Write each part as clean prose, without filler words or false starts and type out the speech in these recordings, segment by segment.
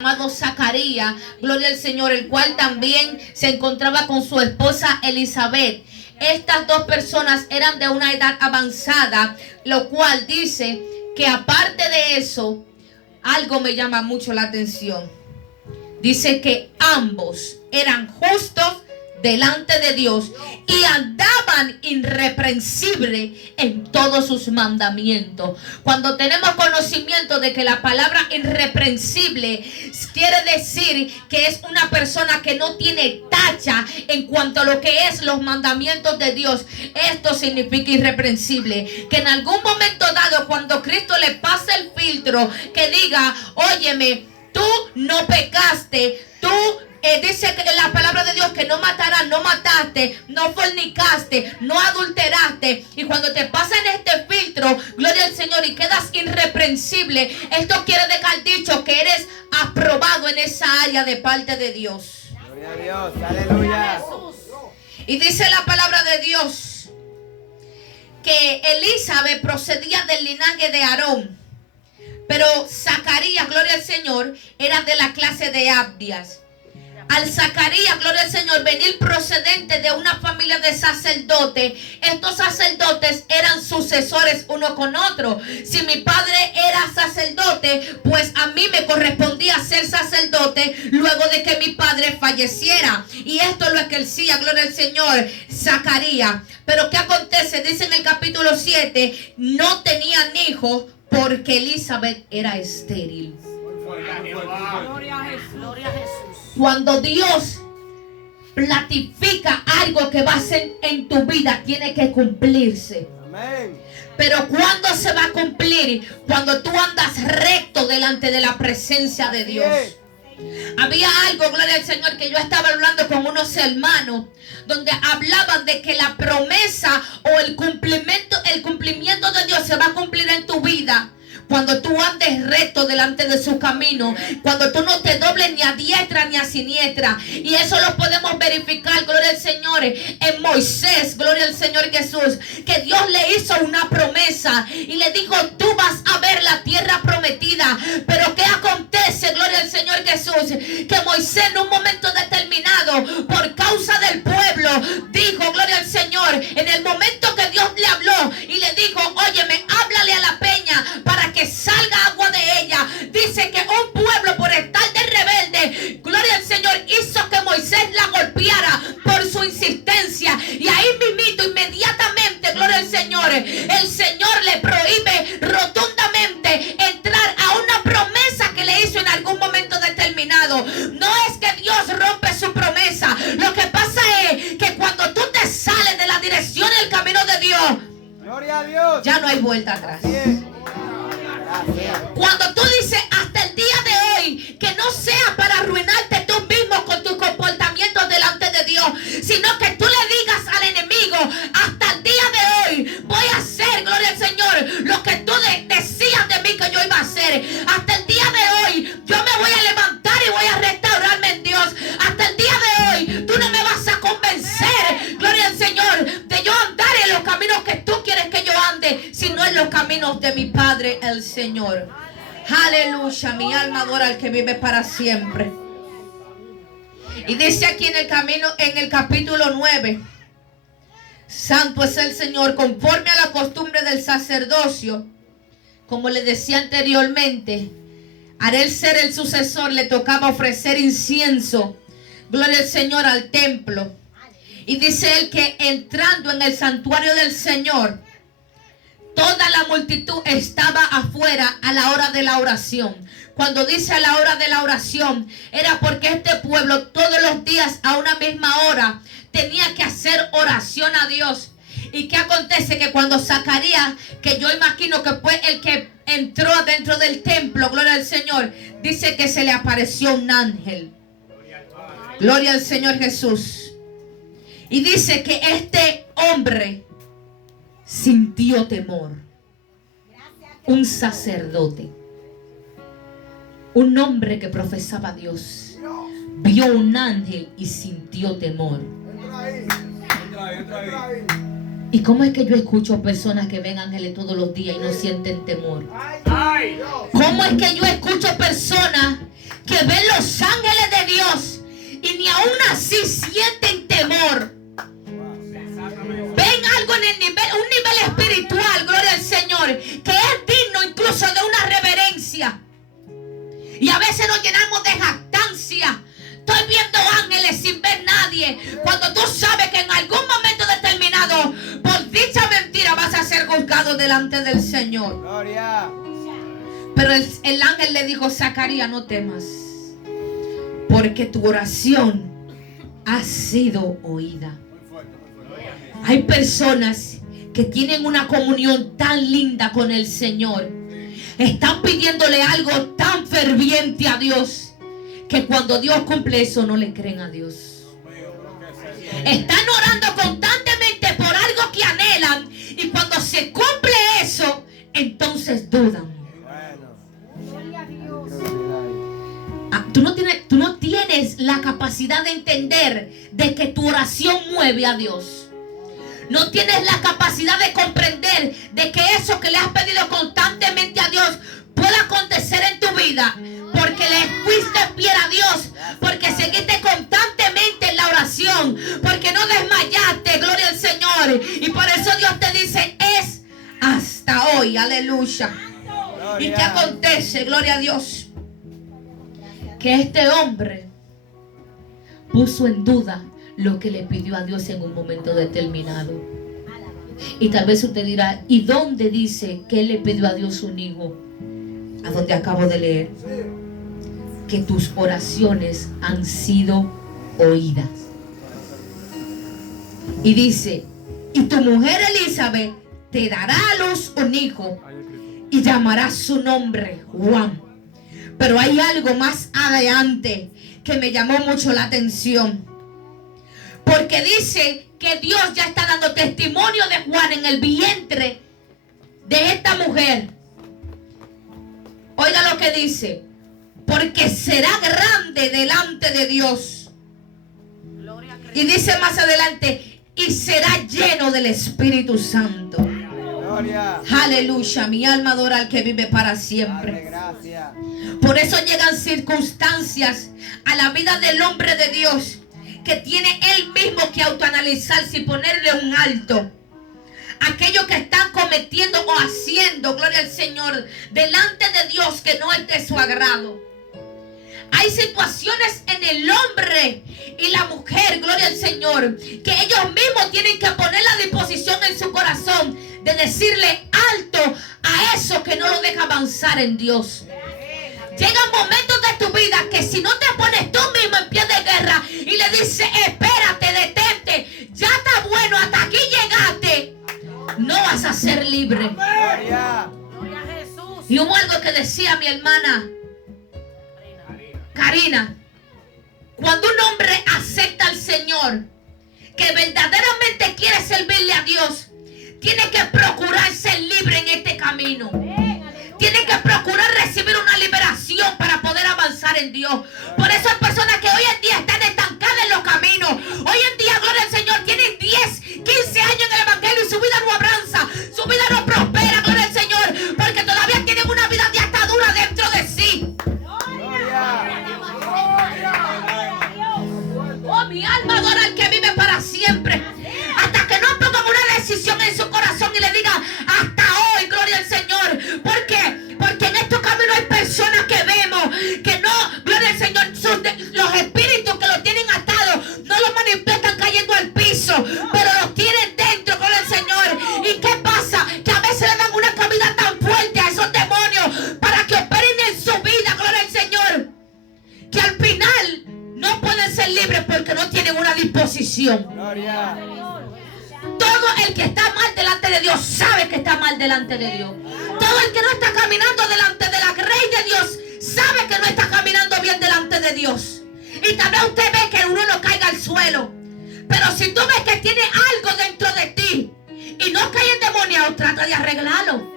llamado Zacarías, gloria al Señor, el cual también se encontraba con su esposa Elizabeth. Estas dos personas eran de una edad avanzada, lo cual dice que aparte de eso, algo me llama mucho la atención. Dice que ambos eran justos delante de Dios y andaban irreprensibles en todos sus mandamientos. Cuando tenemos conocimiento de que la palabra irreprensible quiere decir que es una persona que no tiene tacha en cuanto a lo que es los mandamientos de Dios, esto significa irreprensible. Que en algún momento dado, cuando Cristo le pase el filtro, que diga: óyeme, tú no pecaste, tú dice que la palabra de Dios que no matarás, no mataste, no fornicaste, no adulteraste. Y cuando te pasan este filtro, gloria al Señor, y quedas irreprensible, esto quiere dejar dicho que eres aprobado en esa área de parte de Dios. Gloria a Dios, aleluya. Y dice la palabra de Dios que Elizabeth procedía del linaje de Aarón, pero Zacarías, gloria al Señor, era de la clase de Abdias. Al Zacarías, gloria al Señor, venir procedente de una familia de sacerdotes, estos sacerdotes eran sucesores uno con otro. Si mi padre era sacerdote, pues a mí me correspondía ser sacerdote luego de que mi padre falleciera. Y esto lo ejercía, gloria al Señor, Zacarías. Pero ¿qué acontece? Dice en el capítulo 7, no tenían hijos porque Elizabeth era estéril. Gloria a Jesús. Gloria a Jesús. Cuando Dios planifica algo que va a ser en tu vida, tiene que cumplirse. Amén. Pero ¿cuándo se va a cumplir? Cuando tú andas recto delante de la presencia de Dios. Había algo, gloria al Señor, que yo estaba hablando con unos hermanos, donde hablaban de que la promesa o el cumplimiento de Dios se va a cumplir en tu vida cuando tú andes recto delante de su camino, cuando tú no te dobles ni a diestra ni a siniestra. Y eso lo podemos verificar, gloria al Señor, en Moisés, gloria al Señor Jesús, que Dios le hizo una promesa y le dijo: tú vas a ver la tierra prometida. Pero ¿qué acontece, gloria al Señor Jesús? Que Moisés en un momento determinado, por causa del pueblo, dijo, gloria al Señor, en el momento que Dios le habló y le dijo: óyeme, háblale a la peña para que salga agua de ella. Dice que un pueblo, por estar de rebelde, gloria al Señor, hizo que Moisés la golpeara por su insistencia. Y ahí mismito, inmediatamente, gloria al Señor, el Señor le prohíbe rotundamente entrar a una promesa que le hizo en algún momento determinado. No es que Dios rompe su promesa. Lo que pasa es que cuando tú te sales de la dirección y el camino de Dios, Gloria a Dios, ya no hay vuelta atrás. Cuando tú dices hasta el día de hoy, que no sea para arruinarte tú mismo con tus comportamientos delante de Dios, sino que tú le digas al enemigo: hasta el día de hoy voy a hacer, gloria al Señor, lo que tú decías de mí que yo iba a hacer. Hasta el día de hoy yo me voy a levantar y voy a restaurarme en Dios. Hasta el día de hoy tú no me vas a convencer, gloria al Señor, de yo andar en los caminos que tú quieres que yo ande, sino en los caminos de mi Padre el Señor. Aleluya, mi alma adora al que vive para siempre. Y dice aquí en el capítulo 9: santo es el Señor, conforme a la costumbre del sacerdocio, como le decía anteriormente, haré el ser el sucesor, le tocaba ofrecer incienso, gloria al Señor, al templo. Y dice él que entrando en el santuario del Señor, toda la multitud estaba afuera a la hora de la oración. Cuando dice a la hora de la oración, era porque este pueblo todos los días a una misma hora tenía que hacer oración a Dios. ¿Y qué acontece? Que cuando Zacarías, que yo imagino que fue el que entró adentro del templo, gloria al Señor, dice que se le apareció un ángel. Gloria al Señor Jesús. Y dice que este hombre sintió temor. Un sacerdote, un hombre que profesaba a Dios, vio un ángel y sintió temor. ¿Y cómo es que yo escucho personas que ven ángeles todos los días y no sienten temor? ¿Cómo es que yo escucho personas que ven los ángeles de Dios y ni aún así sienten temor. Ven algo en el nivel, un nivel espiritual, gloria al Señor, que es digno incluso de una reverencia. Y a veces nos llenamos de jactancia. Estoy viendo ángeles sin ver nadie. Cuando tú sabes que en algún momento determinado, por dicha mentira, vas a ser juzgado delante del Señor. Gloria. Pero el ángel le dijo: Zacarías, no temas, porque tu oración ha sido oída. Hay personas que tienen una comunión tan linda con el Señor. Están pidiéndole algo tan ferviente a Dios, que cuando Dios cumple eso no le creen a Dios. Están orando constantemente por algo que anhelan, y cuando se cumple eso, entonces dudan. Tú no tienes la capacidad de entender de que tu oración mueve a Dios. No tienes la capacidad de comprender de que eso que le has pedido constantemente a Dios pueda acontecer en tu vida, porque le fuiste fiel a Dios, porque seguiste constantemente en la oración, porque no desmayaste, gloria al Señor. Y por eso Dios te dice: es hasta hoy, aleluya. ¿Y qué acontece? Gloria a Dios. Que este hombre puso en duda lo que le pidió a Dios en un momento determinado. Y tal vez usted dirá: ¿y dónde dice que él le pidió a Dios un hijo? A donde acabo de leer que tus oraciones han sido oídas. Y dice: y tu mujer Elizabeth te dará a luz un hijo y llamará su nombre Juan. Pero hay algo más adelante que me llamó mucho la atención, porque dice que Dios ya está dando testimonio de Juan en el vientre de esta mujer. Oiga lo que dice: porque será grande delante de Dios. Y dice más adelante: y será lleno del Espíritu Santo. Gloria. Aleluya, mi alma adora al que vive para siempre. Padre, gracias. Por eso llegan circunstancias a la vida del hombre de Dios que tiene él mismo que autoanalizarse y ponerle un alto. Aquello que están cometiendo o haciendo, gloria al Señor, delante de Dios, que no es de su agrado. Hay situaciones en el hombre y la mujer, gloria al Señor, que ellos mismos tienen que poner la disposición en su corazón de decirle alto a eso que no lo deja avanzar en Dios. Llegan momentos de tu vida que si no te pones tú mismo en pie de guerra y le dices: espérate, detente, ya está bueno, hasta aquí llegaste, no vas a ser libre. Gloria. Y hubo algo que decía mi hermana Karina: cuando un hombre acepta al Señor, que verdaderamente quiere servirle a Dios, tiene que procurar ser libre en este camino. Tiene que procurar recibir una liberación para poder avanzar en Dios. Por eso hay personas que hoy en día están estancadas en los caminos. Hoy en día, gloria al Señor, tienen 10, 15 años en el Evangelio y su vida no avanza, su vida no prospera, gloria al Señor, porque todavía tienen una vida de atadura dentro de sí. Oh, mi alma adora al que vive para siempre. Hasta que no pongan una decisión en su corazón y le digan: hasta hoy, gloria al Señor. ¿Por qué? Porque en estos caminos hay personas que vemos que no, gloria al Señor, los espíritus que los tienen atados no los manifiestan cayendo al piso, pero los tienen dentro, gloria al Señor. ¿Y qué pasa? Que a veces le dan una cabida tan fuerte a esos demonios para que operen en su vida, gloria al Señor, que al final no pueden ser libres porque no tienen una disposición. Gloria. Todo el que está mal delante de Dios sabe que está mal delante de Dios. Todo el que no está caminando delante de la grey de Dios sabe que no está caminando bien delante de Dios. Y tal vez usted ve que uno no caiga al suelo, pero si tú ves que tiene algo dentro de ti y no cae endemoniado, trata de arreglarlo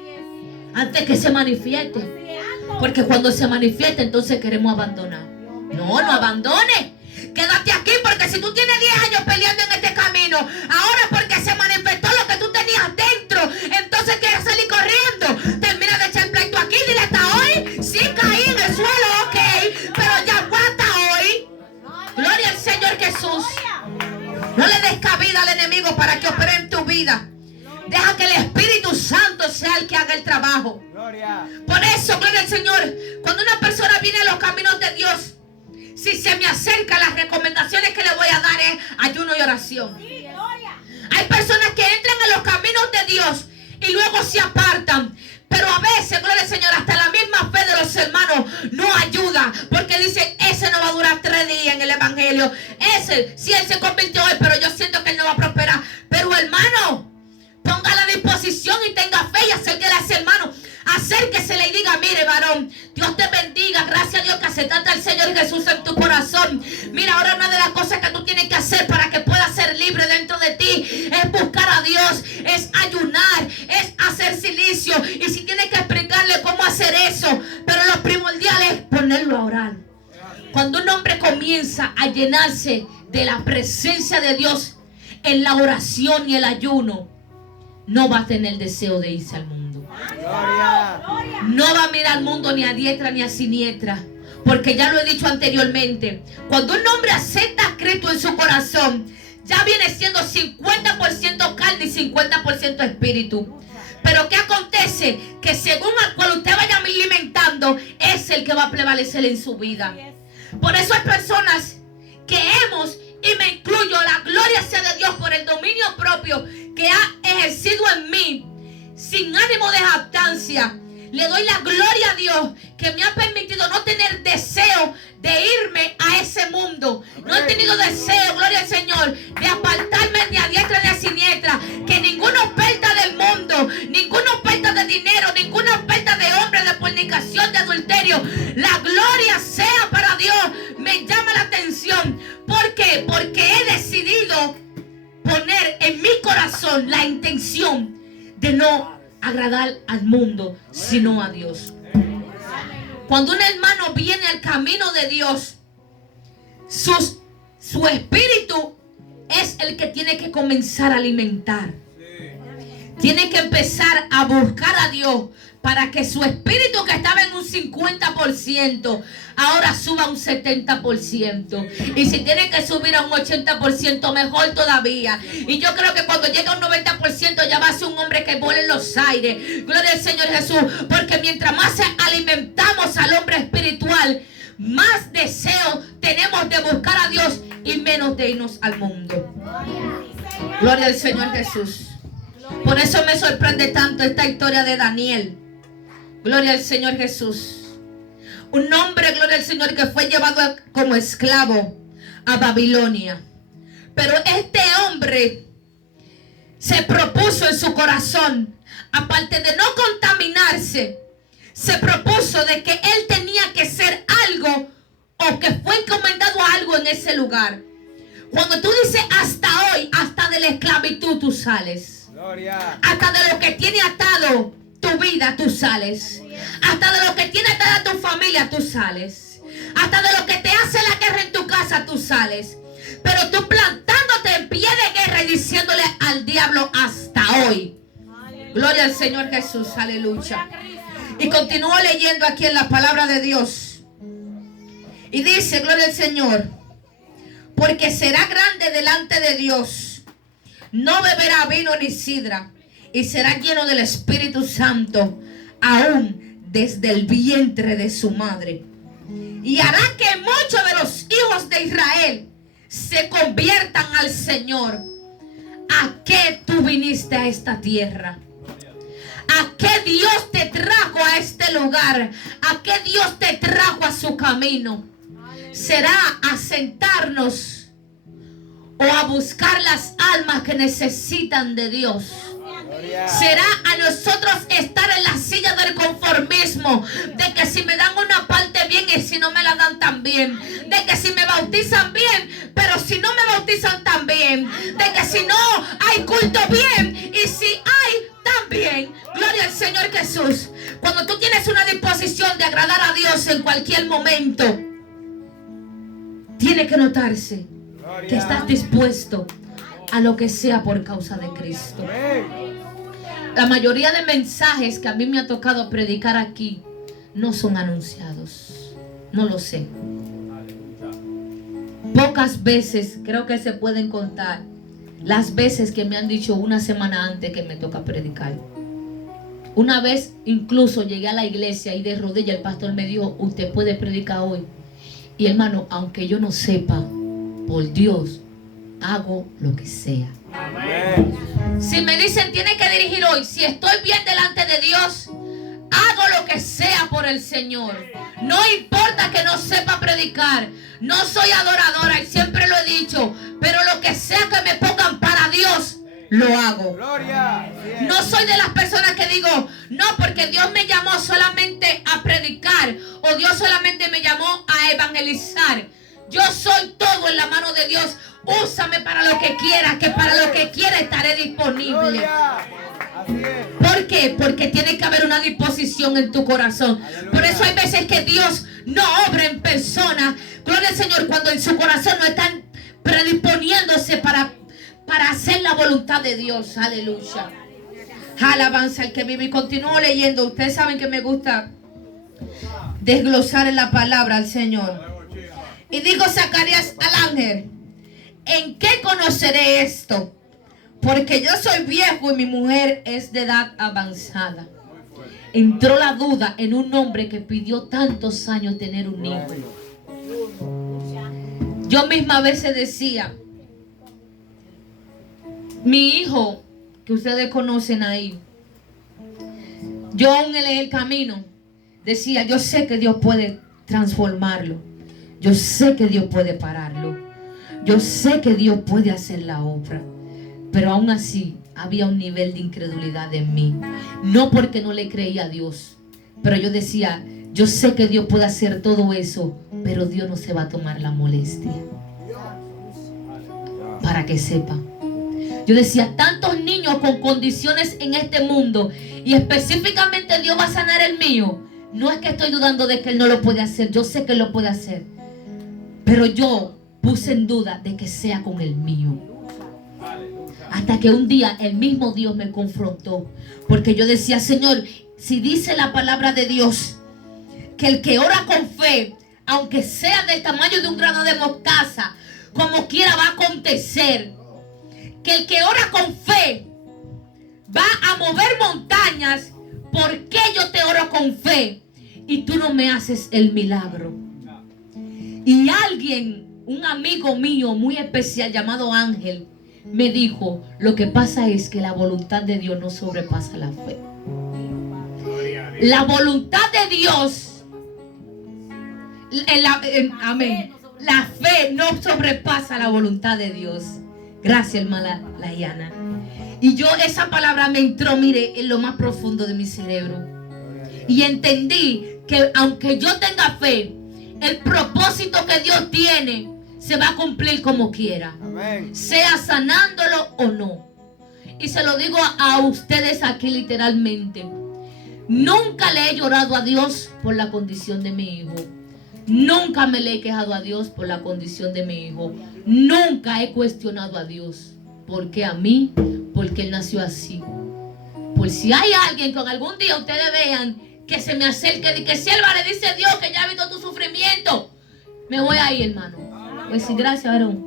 antes que se manifieste. Porque cuando se manifieste, entonces queremos abandonar. No abandone. Quédate aquí, porque si tú tienes 10 años peleando en este camino, ahora porque se manifestó lo que tú tenías dentro, entonces quieres salir corriendo. Termina de echar pleito aquí, dile: hasta hoy sí caí en el suelo, ok, pero enemigo para que opere en tu vida. Deja que el Espíritu Santo sea el que haga el trabajo. Gloria. Por eso, gloria al Señor, cuando una persona viene a los caminos de Dios, si se me acerca, las recomendaciones que le voy a dar es ayuno y oración. Hay personas que entran a los caminos de Dios y luego se apartan. Pero a veces, gloria al Señor, hasta la misma fe de los hermanos no ayuda. Porque dicen, ese no va a durar 3 días en el evangelio. Ese, si él se convirtió hoy, pero yo siento que él no va a prosperar. Pero hermano, ponga la disposición y tenga fe y acérquele a ese hermano. Acérquesele y diga, mire varón, Dios te bendiga, gracias a Dios que aceptaste al Señor Jesús en tu corazón. Mira, ahora una de las cosas que tú tienes que hacer para que puedas ser libre dentro de ti es buscar a Dios, es ayunar, es hacer silicio. Y si tienes que explicarle cómo hacer eso, pero lo primordial es ponerlo a orar. Cuando un hombre comienza a llenarse de la presencia de Dios en la oración y el ayuno, no va a tener deseo de irse al mundo. Gloria. No va a mirar al mundo ni a diestra ni a siniestra. Porque ya lo he dicho anteriormente, cuando un hombre acepta a Cristo en su corazón, ya viene siendo 50% carne y 50% espíritu. Pero ¿qué acontece? Que según al cual usted vaya alimentando, es el que va a prevalecer en su vida. Por eso hay personas que hemos, y me incluyo, la gloria sea de Dios por el dominio propio que ha ejercido en mí, sin ánimo de jactancia. Le doy la gloria a Dios que me ha permitido no tener deseo de irme a ese mundo. No he tenido deseo, gloria al Señor, de apartarme ni a diestra ni a siniestra. Que ninguna oferta del mundo, ninguna oferta de dinero, ninguna oferta de hombre, de fornicación, de adulterio, la gloria sea para Dios, me llama la atención. ¿Por qué? Porque he decidido poner en mi corazón la intención de no agradar al mundo, sino a Dios. Cuando un hermano viene al camino de Dios, su espíritu es el que tiene que comenzar a alimentar. Tiene que empezar a buscar a Dios para que su espíritu, que estaba en un 50%, ahora suba a un 70%. Y si tiene que subir a un 80%, mejor todavía. Y yo creo que cuando llega a un 90% ya va a ser un hombre que vuela en los aires. Gloria al Señor Jesús. Porque mientras más alimentamos al hombre espiritual, más deseo tenemos de buscar a Dios y menos de irnos al mundo. Gloria al Señor Jesús. Por eso me sorprende tanto esta historia de Daniel. Gloria al Señor Jesús. Un hombre, gloria al Señor, que fue llevado como esclavo a Babilonia. Pero este hombre se propuso en su corazón, aparte de no contaminarse, se propuso de que él tenía que ser algo, o que fue encomendado a algo en ese lugar. Cuando tú dices hasta hoy, hasta de la esclavitud tú sales. Gloria. Hasta de lo que tiene atado tu vida tú sales. Hasta de lo que tiene atada tu familia tú sales. Hasta de lo que te hace la guerra en tu casa tú sales. Pero tú plantándote en pie de guerra y diciéndole al diablo hasta hoy. Gloria al Señor Jesús, aleluya. Y continúo leyendo aquí en la palabra de Dios. Y dice, gloria al Señor, porque será grande delante de Dios. No beberá vino ni sidra, y será lleno del Espíritu Santo, aún desde el vientre de su madre. Y hará que muchos de los hijos de Israel se conviertan al Señor. ¿A qué tú viniste a esta tierra? ¿A qué Dios te trajo a este lugar? ¿A qué Dios te trajo a su camino? ¿Será a sentarnos o a buscar las almas que necesitan de Dios? ¿Será a nosotros estar en la silla del conformismo? De que si me dan una parte bien y si no me la dan tan bien. De que si me bautizan bien, pero si no me bautizan tan bien. De que si no hay culto bien y si hay también. Gloria al Señor Jesús. Cuando tú tienes una disposición de agradar a Dios en cualquier momento, tiene que notarse que estás dispuesto a lo que sea por causa de Cristo. La mayoría de mensajes que a mí me ha tocado predicar aquí no son anunciados. No lo sé. Pocas veces, creo que se pueden contar, las veces que me han dicho una semana antes que me toca predicar. Una vez incluso llegué a la iglesia y de rodillas el pastor me dijo, usted puede predicar hoy. Y hermano, aunque yo no sepa, por Dios, hago lo que sea. Amén. Si me dicen tiene que dirigir hoy, si estoy bien delante de Dios, hago lo que sea por el Señor. No importa que no sepa predicar. No soy adoradora y siempre lo he dicho, pero lo que sea que me pongan para Dios, lo hago. Gloria. No soy de las personas que digo, no, porque Dios me llamó solamente a predicar o Dios solamente me llamó a evangelizar. Yo soy todo en la mano de Dios. Úsame para lo que quiera, que para lo que quiera estaré disponible. Gloria. Así es. ¿Por qué? Porque tiene que haber una disposición en tu corazón. Aleluya. Por eso hay veces que Dios no obra en persona. Gloria al Señor, cuando en su corazón no están predisponiéndose para hacer la voluntad de Dios. Aleluya. Alabanza el que vive. Y continúo leyendo. Ustedes saben que me gusta desglosar en la palabra al Señor. Y dijo Zacarías al ángel, ¿en qué conoceré esto? Porque yo soy viejo y mi mujer es de edad avanzada. Entró la duda en un hombre que pidió tantos años tener un hijo. Yo misma a veces decía, mi hijo, que ustedes conocen ahí, yo aún en el camino, decía, yo sé que Dios puede transformarlo. Yo sé que Dios puede pararlo. Yo sé que Dios puede hacer la obra. Pero aún así había un nivel de incredulidad en mí. No porque no le creía a Dios, pero yo decía, yo sé que Dios puede hacer todo eso, pero Dios no se va a tomar la molestia. Para que sepa. Yo decía, tantos niños con condiciones en este mundo y específicamente Dios va a sanar el mío. No es que estoy dudando de que Él no lo puede hacer. Yo sé que Él lo puede hacer. Pero yo puse en duda de que sea con el mío. Hasta que un día el mismo Dios me confrontó. Porque yo decía, Señor, si dice la palabra de Dios que el que ora con fe, aunque sea del tamaño de un grano de mostaza, como quiera va a acontecer. Que el que ora con fe va a mover montañas. ¿Por qué yo te oro con fe y tú no me haces el milagro? Y alguien, un amigo mío muy especial llamado Ángel, me dijo, lo que pasa es que la voluntad de Dios no sobrepasa la fe. La voluntad de Dios, amén, la fe no sobrepasa la voluntad de Dios. Gracias, hermana Layana. Y yo, esa palabra me entró, mire, en lo más profundo de mi cerebro. Y entendí que aunque yo tenga fe, el propósito que Dios tiene se va a cumplir como quiera. Amén. Sea sanándolo o no. Y se lo digo a ustedes aquí literalmente. Nunca le he llorado a Dios por la condición de mi hijo. Nunca me le he quejado a Dios por la condición de mi hijo. Nunca he cuestionado a Dios. ¿Por qué a mí? Porque Él nació así. Por si hay alguien que algún día ustedes vean que se me acerque y que sierva le dice a Dios que ya ha visto tu sufrimiento, me voy ahí, hermano. Pues sí, gracias, varón.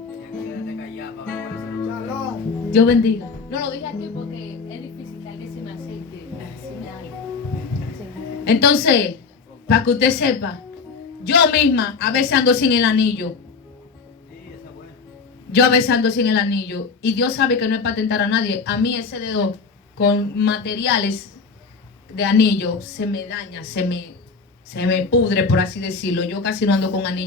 Dios bendiga. No lo dije aquí porque es difícil que alguien se me acerque. Entonces, para que usted sepa, yo misma a veces ando sin el anillo. Yo a veces ando sin el anillo. Y Dios sabe que no es para tentar a nadie. A mí ese dedo con materiales de anillo se me daña, se me pudre, por así decirlo. Yo casi no ando con anillo.